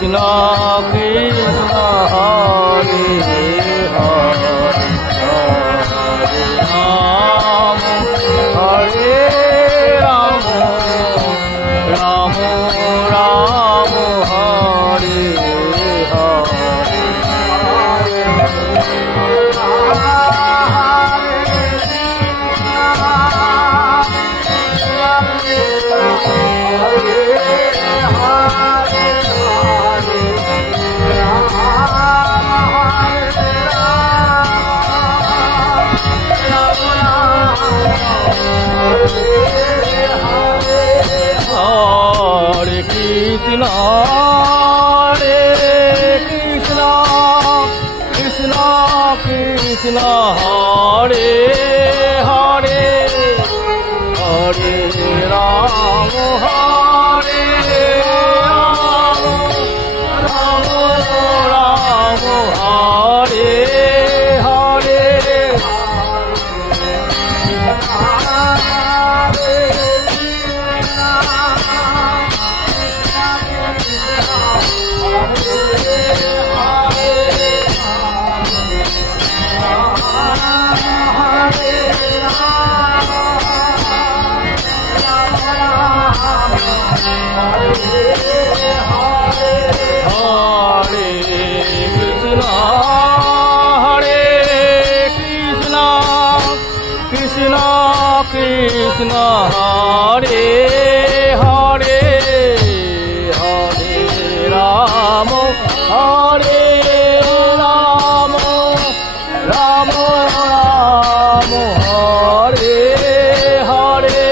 Krishna Krishna Hare Hare Hare Ram Hare Ram Ram Ram Hare Krishna Krishna Krishna Hare Hare Hare Ram Hare Ram Ram Ram Hare Hare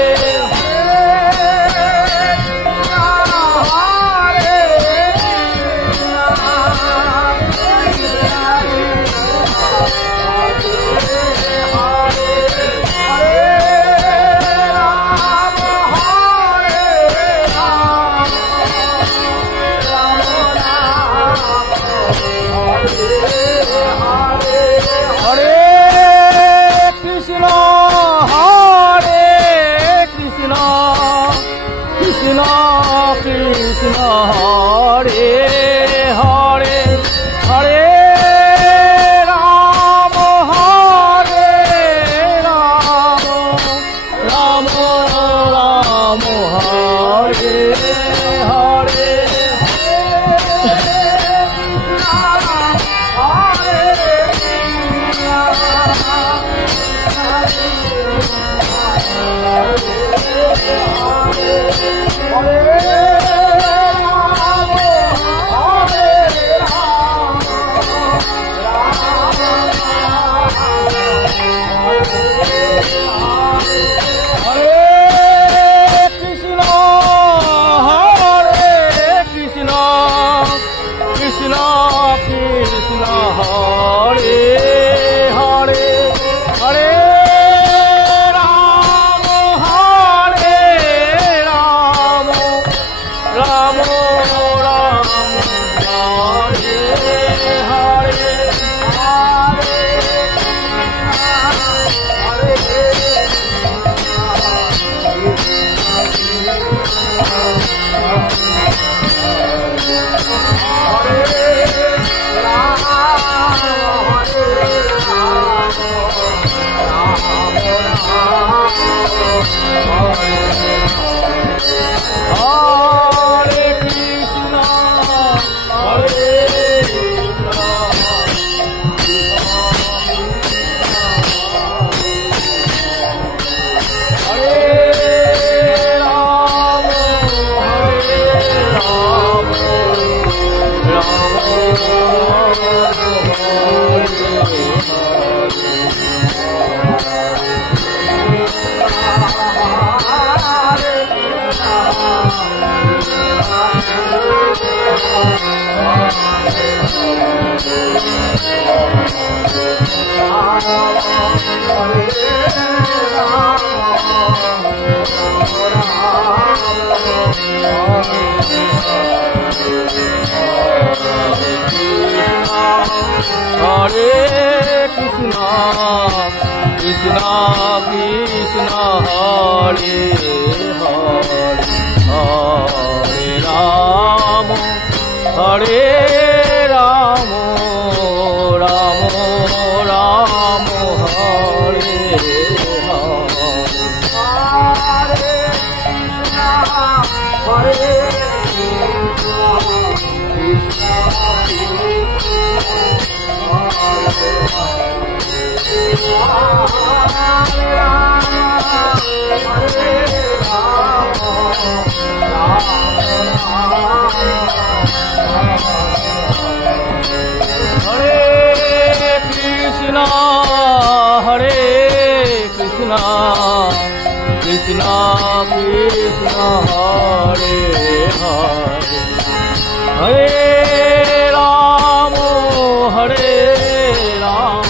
Krishna Hare Hare Hare Ram Hare Ram Ram Ram Hare Hare Krishna Hare Hare Hare Ram Hare Ram Ram Ram Hare Hare Krishna Krishna Hare Hare Hare Ram Hare Krishna Krishna Hare Hare Hare Rama Hare Rama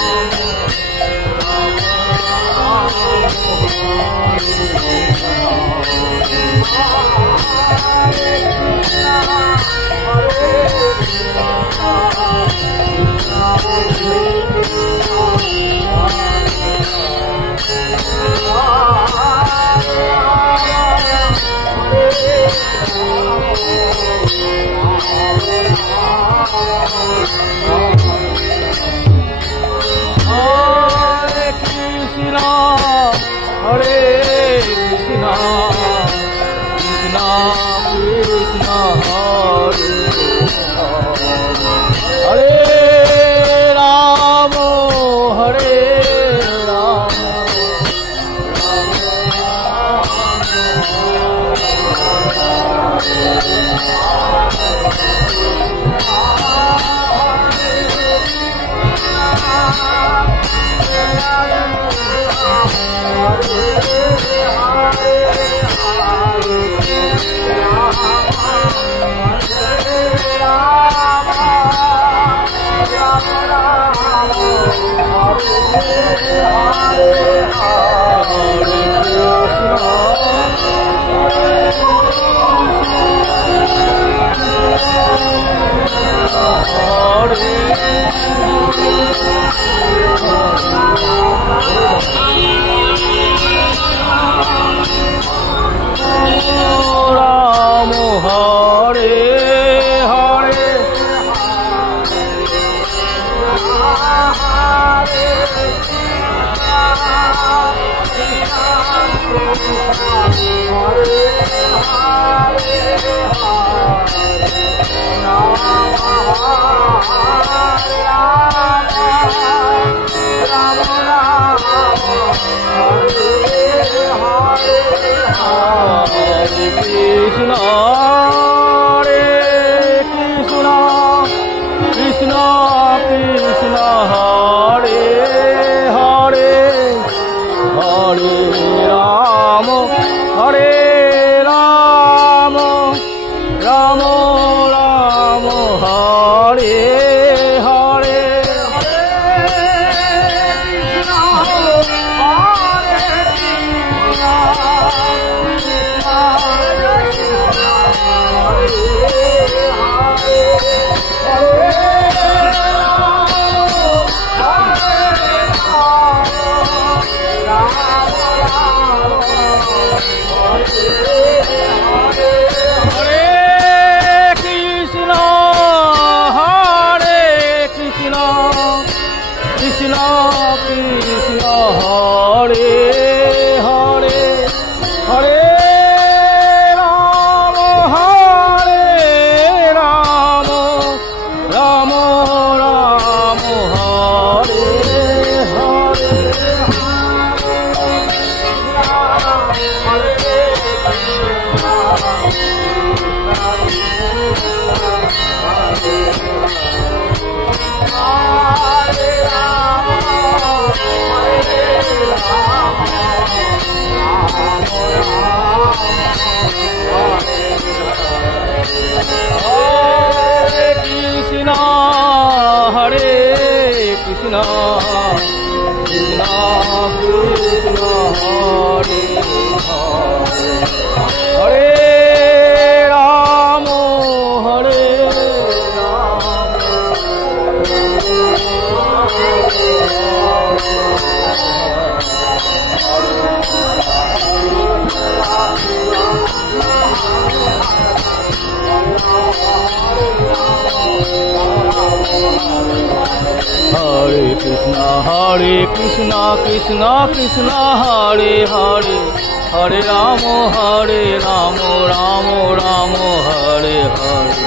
Krishna Krishna Krishna Hare Hare Hare Rama Hare Rama Rama Rama Hare Hare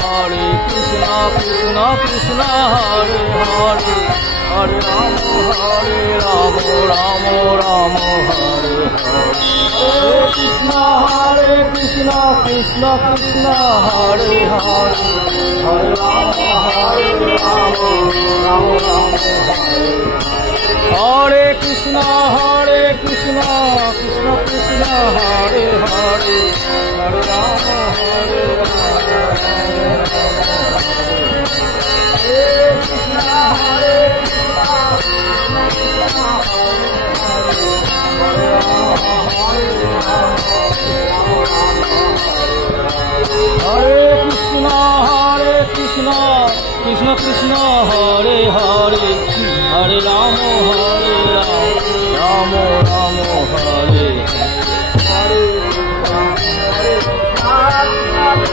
Hare Krishna Krishna Krishna Hare Hare Hare Rama Rama Rama Hare Hare Hare Krishna Krishna Krishna Hare Hare Hare Rama Rama Rama Hare Hare Krishna Krishna Krishna Hare Hare Hare Rama Hare Krishna Krishna Krishna Hare Hare Hare Rama Rama Rama Hare Hare Hare Krishna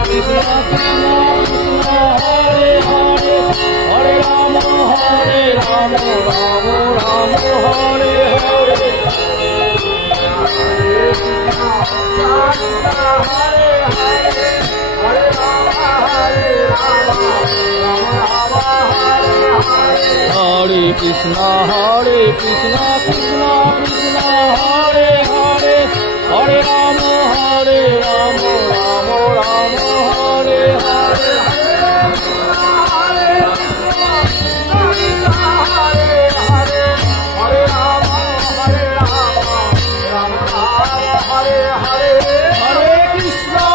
Krishna Krishna Hare Hare Hare Rama Rama Rama Hare Hare Hare Krishna Krishna Krishna Hare Hare Hare Rama Rama Rama Hare Hare Hare Krishna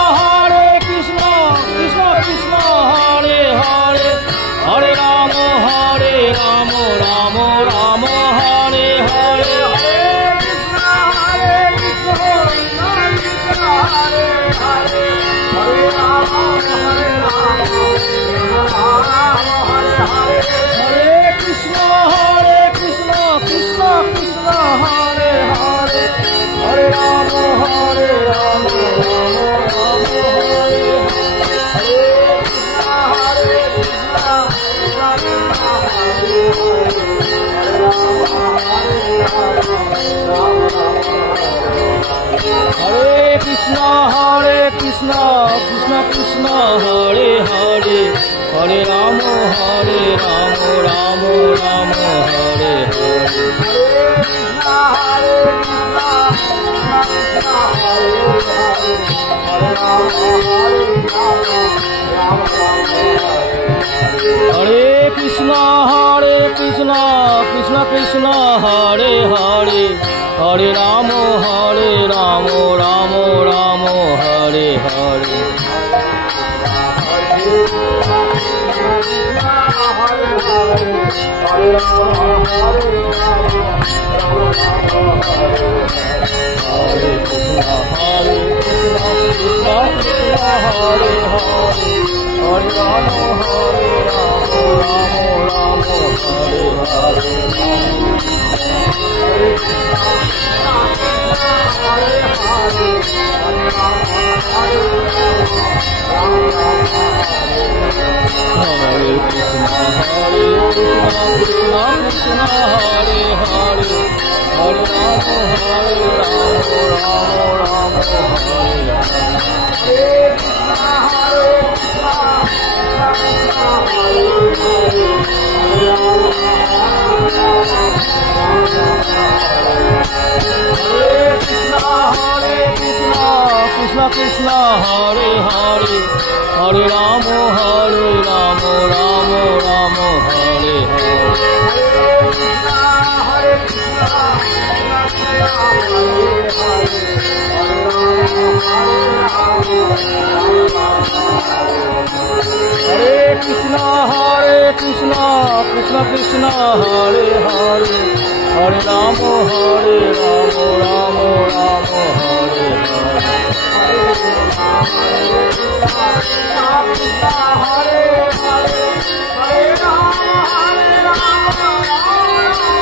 Krishna Krishna Hare Hare Hare Rama Rama Rama Hare Hare Hare Krishna Krishna Krishna Hare Hare Hare Rama Rama Hare Krishna Krishna Krishna Hare Hare Hare Rama Rama Rama Hare Hare Hare Krishna Krishna Krishna Hare Hare Hare Rama Rama Rama Hare Hare Krishna Krishna Hare Hare Hare Rama Rama Rama Hare Hare Hare Krishna Krishna Krishna Hare Hare Hare Rama Rama Rama Hare Hare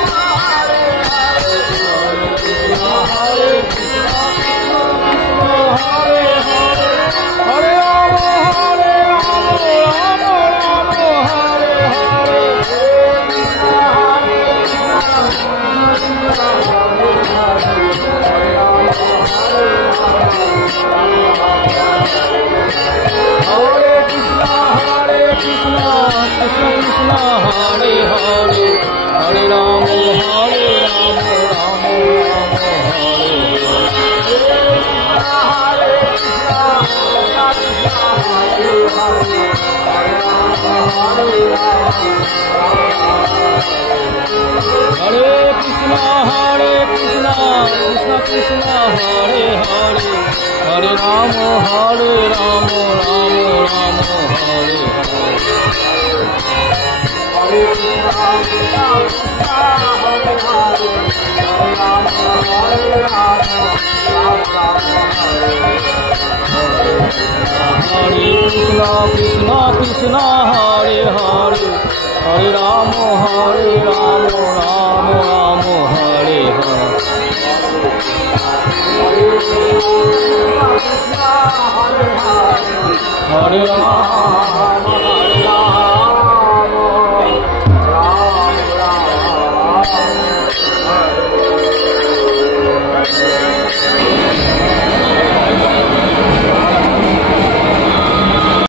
Hare Krishna Hare Hare Hare Rama Rama Rama Hare Hare Hare Krishna Krishna Krishna Hare Hare Hare Rama Rama Rama Hare Hare Hare Rama